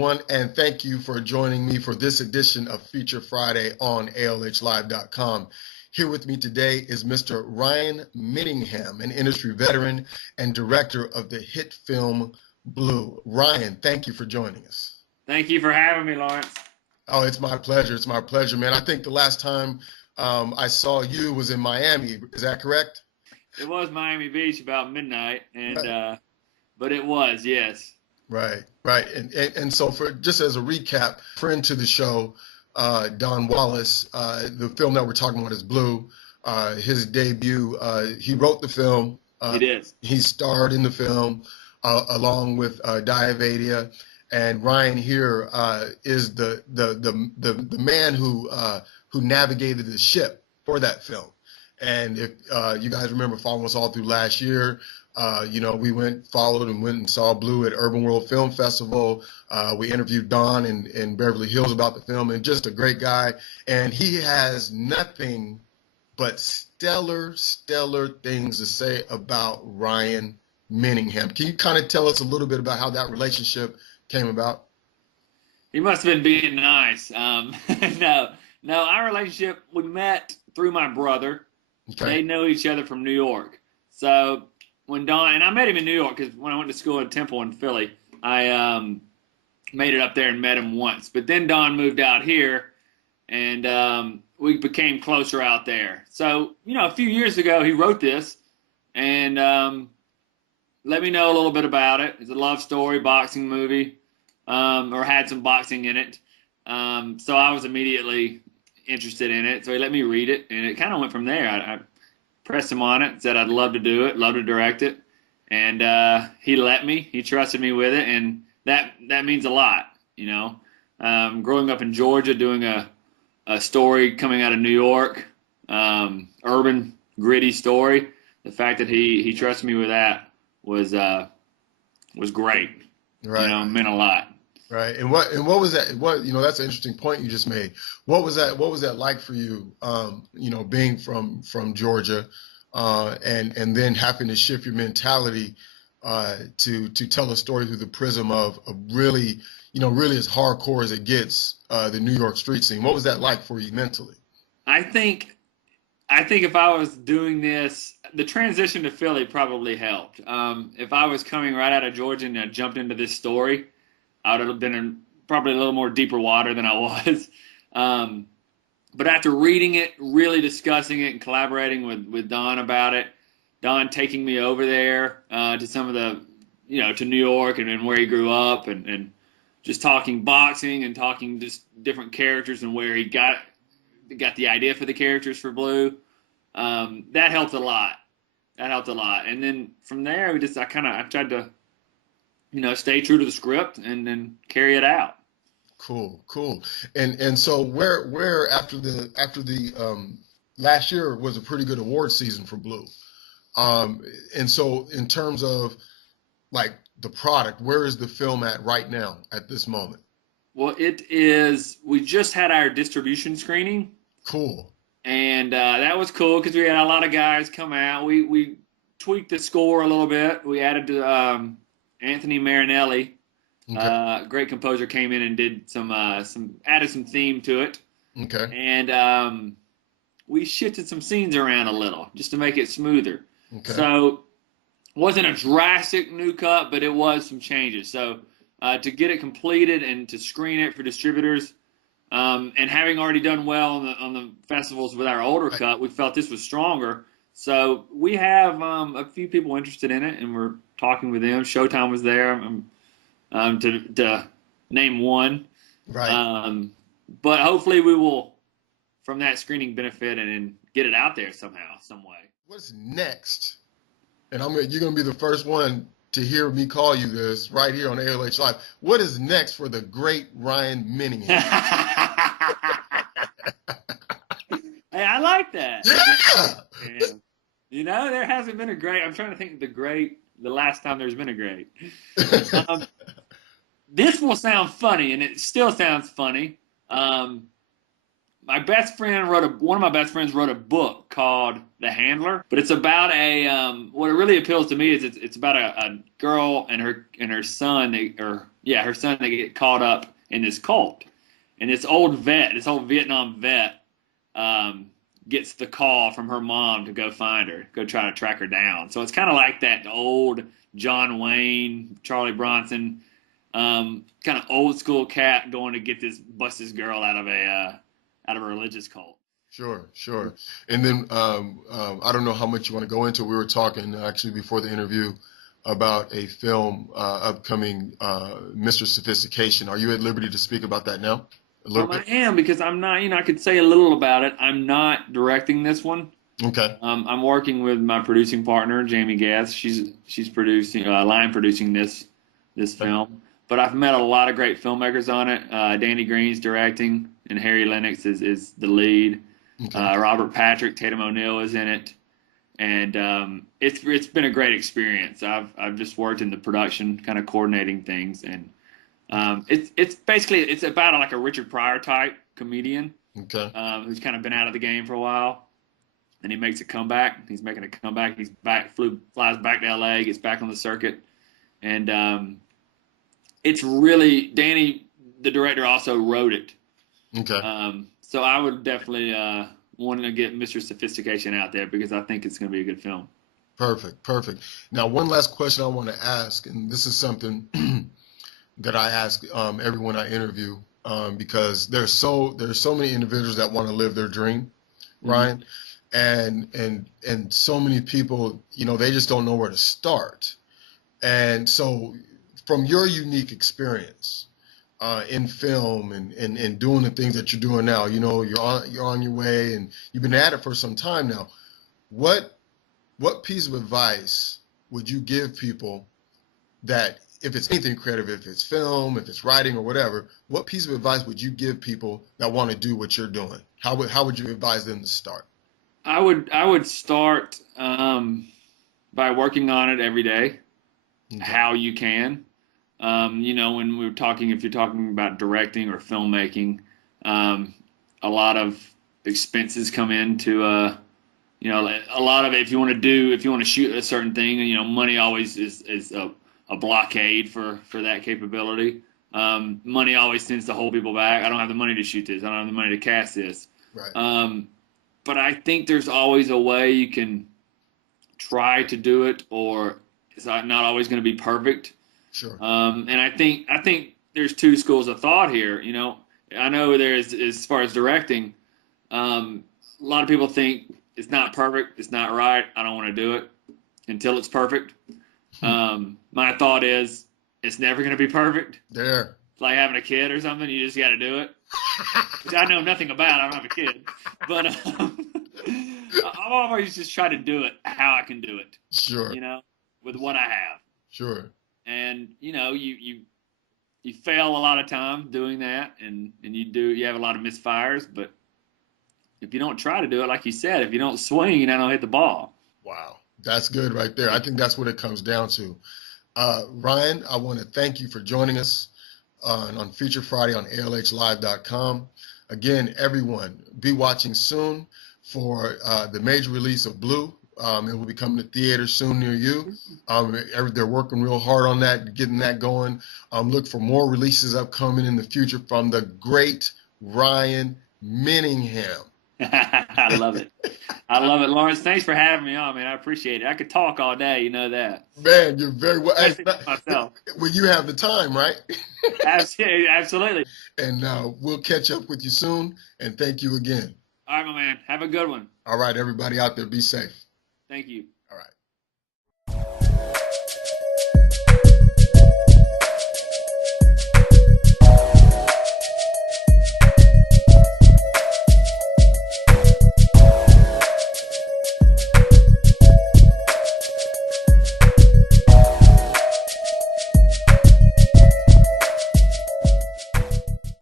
everyone, and thank you for joining me for this edition of Feature Friday on ALHlive.com. Here with me today is Mr. Ryan Minningham, an industry veteran and director of the hit film Blue. Ryan, thank you for joining us. Thank you for having me, Lawrence. Oh, it's my pleasure. It's my pleasure, man. I think the last time I saw you was in Miami. Is that correct? It was Miami Beach about midnight, but it was, yes. Right. And so for just as a recap, friend to the show, Don Wallace, the film that we're talking about is Blue. His debut, he wrote the film. He did. He starred in the film along with Diavadia. And Ryan here is the man who navigated the ship for that film. And if you guys remember following us all through last year, we followed and saw Blue at Urban World Film Festival. We interviewed Don in Beverly Hills about the film, and just a great guy. And he has nothing but stellar things to say about Ryan Minningham. Can you kind of tell us a little bit about how that relationship came about? He must have been being nice. No, our relationship, we met through my brother. Okay. They know each other from New York. So when Don, and I met him in New York because when I went to school at Temple in Philly, I made it up there and met him once. But then Don moved out here, and we became closer out there. So, a few years ago, he wrote this and let me know a little bit about it. It's a love story, boxing movie, or had some boxing in it. So I was immediately interested in it. So he let me read it, and it kind of went from there. I pressed him on it, said I'd love to do it, love to direct it. And he let me. He trusted me with it, and that means a lot, Growing up in Georgia, doing a story coming out of New York, urban, gritty story, the fact that he trusted me with that was great. Right. Meant a lot. Right. And what was that? That's an interesting point you just made. What was that like for you? Being from Georgia, and then having to shift your mentality to tell a story through the prism of really as hardcore as it gets, the New York street scene. What was that like for you mentally? I think if I was doing this, the transition to Philly probably helped. If I was coming right out of Georgia and I jumped into this story, I would have been in probably a little more deeper water than I was. But after reading it, really discussing it, and collaborating with Don about it, Don taking me over there to some of the, to New York and where he grew up, and just talking boxing and talking just different characters and where he got the idea for the characters for Blue. That helped a lot. And then from there, I tried to, stay true to the script and then carry it out. Cool. And so where after the last year was a pretty good award season for Blue. And so in terms of like the product, where is the film at right now at this moment? Well, we just had our distribution screening. Cool. And that was cool because we had a lot of guys come out. We tweaked the score a little bit. We added to Anthony Marinelli, okay. Great composer, came in and did added some theme to it. Okay. And we shifted some scenes around a little just to make it smoother. Okay. So it wasn't a drastic new cut, but it was some changes. So to get it completed and to screen it for distributors, and having already done well on the festivals with our older cut, we felt this was stronger. So we have a few people interested in it, and we're talking with them. Showtime was there to name one. Right. But hopefully we will, from that screening, benefit and get it out there somehow, some way. What's next? And you're going to be the first one to hear me call you this right here on ALH Live. What is next for the great Ryan Minningham? Hey, I like that. Yeah. There hasn't been a great. I'm trying to think of the last time there's been a great. This will sound funny, and it still sounds funny. my best friend one of my best friends wrote a book called The Handler, but it's about what it really appeals to me is it's about a girl and her son, her son, they get caught up in this cult. And this old Vietnam vet, gets the call from her mom to go find her, go try to track her down. So it's kind of like that old John Wayne, Charlie Bronson, kind of old school cat going to bust this girl out of a religious cult. Sure. And then I don't know how much you want to go into. We were talking actually before the interview about a film upcoming, Mr. Sophistication. Are you at liberty to speak about that now? I am, because I'm not, I could say a little about it. I'm not directing this one. Okay. I'm working with my producing partner, Jamie Gass. She's producing, line producing this film. But I've met a lot of great filmmakers on it. Danny Green's directing, and Harry Lennox is the lead. Okay. Robert Patrick, Tatum O'Neal is in it, and it's been a great experience. I've just worked in the production, kind of coordinating things, and it's basically it's about like a Richard Pryor type comedian, okay, who's kind of been out of the game for a while, and he makes a comeback. He's making a comeback. He's flies back to LA, gets back on the circuit, and it's really Danny, the director, also wrote it. Okay. So I would definitely want to get Mr. Sophistication out there, because I think it's going to be a good film. Perfect. Now, one last question I want to ask, and this is something that I ask everyone I interview, because there's so many individuals that want to live their dream, Ryan, and so many people, they just don't know where to start. And so, from your unique experience in film and doing the things that you're doing now, you're on your way, and you've been at it for some time now. What piece of advice would you give people that, if it's anything creative, if it's film, if it's writing or whatever, what piece of advice would you give people that want to do what you're doing? How would you advise them to start? I would start by working on it every day, okay, how you can. When we were talking, if you're talking about directing or filmmaking, a lot of expenses come into, a lot of it, if you want to shoot a certain thing, money always is a blockade for that capability. Money always tends to hold people back. I don't have the money to shoot this. I don't have the money to cast this. Right. But I think there's always a way you can try to do it, or it's not always going to be perfect. Sure. And I think there's two schools of thought here. I know there's, as far as directing, a lot of people think it's not perfect, it's not right, I don't want to do it until it's perfect. My thought is, it's never going to be perfect. There. It's like having a kid or something. You just got to do it. Which I know nothing about. I don't have a kid. But I've always just tried to do it how I can do it. Sure. With what I have. Sure. And, you fail a lot of times doing that, and you have a lot of misfires. But if you don't try to do it, like you said, if you don't swing, I don't hit the ball. Wow. That's good right there. I think that's what it comes down to. Ryan, I want to thank you for joining us on Feature Friday on ALHlive.com. Again, everyone, be watching soon for the major release of Blue. It will be coming to theaters soon near you. They're working real hard on that, getting that going. Look for more releases upcoming in the future from the great Ryan Minningham. I love it. Lawrence. Thanks for having me on, man. I appreciate it. I could talk all day, you know that. Man, you're very well. Myself. When you have the time, right? Absolutely. And we'll catch up with you soon, and thank you again. All right, my man. Have a good one. All right, everybody out there, be safe. Thank you.